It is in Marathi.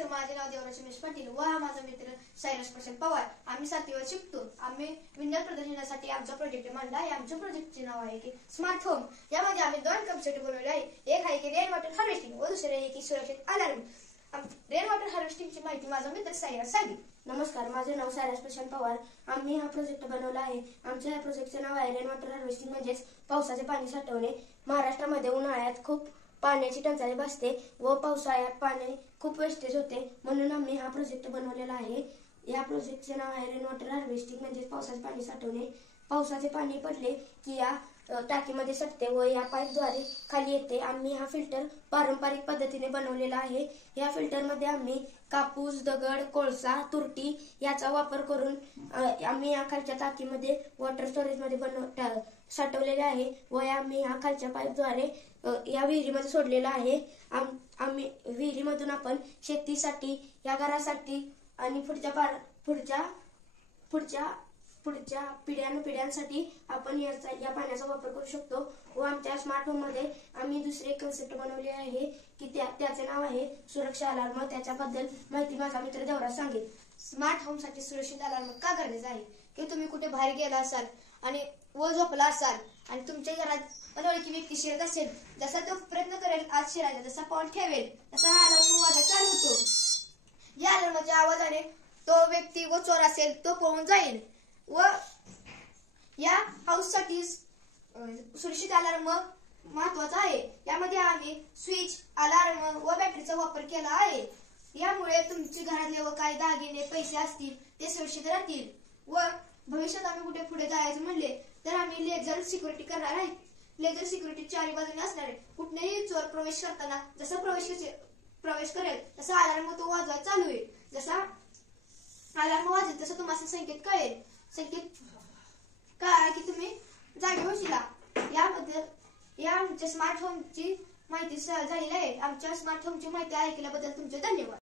नमस्कार, माझे नाव देवराज रमेश पाटील व हा माझा मित्र सायरस प्रशांत पवार. आम्ही 7वी वर शिकतो. आम्ही विज्ञान प्रदर्शनासाठी आमचा प्रोजेक्ट मांडला आहे. आमच्या प्रोजेक्टचे नाव आहे की स्मार्ट होम. यामध्ये आम्ही 2 कन्सेप्ट बनवले आहे. एक आहे की रेन वॉटर हार्वेस्टिंग व दुसरे आहे की सुरक्षित अलार्म. रेन वॉटर हार्वेस्टिंगची माहिती माझा मित्र सायरस सांगेल. नमस्कार, माझे नाव सायरस प्रशांत पवार. आम्ही हा प्रोजेक्ट बनवला आहे. आमच्या या प्रोजेक्टचे नाव आहे रेन वॉटर हार्वेस्टिंग, म्हणजेच पावसाचे पाणी साठवणे. महाराष्ट्रामध्ये उन्हाळ्यात खूप पाण्याची टंचाई भासते व पावसाळ्यात पाणी खूप वेस्टेज होते, म्हणून आम्ही हा प्रोजेक्ट बनवलेला आहे. या प्रोजेक्टचे नाव आहे रेन वॉटर हार्वेस्टिंग, म्हणजेच पावसाचे पाणी साठवणे. पावसाचे पाणी पडले की या टाकीमध्ये सटते व या पाईपद्वारे खाली येते. आम्ही हा फिल्टर पारंपरिक पद्धतीने बनवलेला आहे. या फिल्टरमध्ये आम्ही कापूस, दगड, कोळसा, तुरटी याचा वापर करून आम्ही या खालच्या टाकीमध्ये वॉटर स्टोरेजमध्ये साठवलेले आहे व आम्ही हा खालच्या पाईपद्वारे या विहिरीमध्ये सोडलेला आहे. आम्ही विहिरीमधून आपण शेतीसाठी, या घरासाठी आणि पुढच्या पिढ्यांसाठी आपण या पाण्याचा वापर करू शकतो. व आमच्या स्मार्ट होम मध्ये आम्ही दुसरे कन्सेप्ट बनवले आहे की त्याचे नाव आहे सुरक्षा अलार्म. त्याच्याबद्दल माहिती माझा मित्र देवराज सांगेल. स्मार्ट होम साठी सुरक्षित अलार्म का गरजेचा आहे की तुम्ही कुठे बाहेर गेला असाल आणि व झोपला असाल आणि तुमच्या घरात अनोळखी व्यक्ती शिरत असेल, जसा तो प्रयत्न करेल आज शिरायचा, जसा पाऊल ठेवेल तसा हा अलार्म वाजायला चालू होतो. या अलार्मच्या आवाजाने तो व्यक्ती व चोर असेल तो पळून जाईल. व या हाऊस साठी सुरक्षित अलार्म महत्वाचा आहे. यामध्ये आम्ही स्विच, अलार्म व बॅटरीचा वापर केला आहे. यामुळे तुमच्या घरातले व काही दागिने, पैसे असतील ते सुरक्षित राहतील. व भविष्यात आम्ही कुठे पुढे जायचं म्हणले तर आम्ही लेझर सिक्युरिटी करणार आहे. लेझर सिक्युरिटी चारी बाजूने असणार आहे. कुठलेही चोर प्रवेश करताना जसा प्रवेश करेल तसा अलार्म तो वाजवायला चालू होईल. जसा अलार्म वाजेल तसा तुम्हाला संकेत कळेल. संकेत कळला की तुम्ही जागे होशील. याबद्दल या आमच्या स्मार्ट होमची माहिती झालेली आहे. आमच्या स्मार्ट होमची माहिती ऐकल्याबद्दल तुमचे धन्यवाद.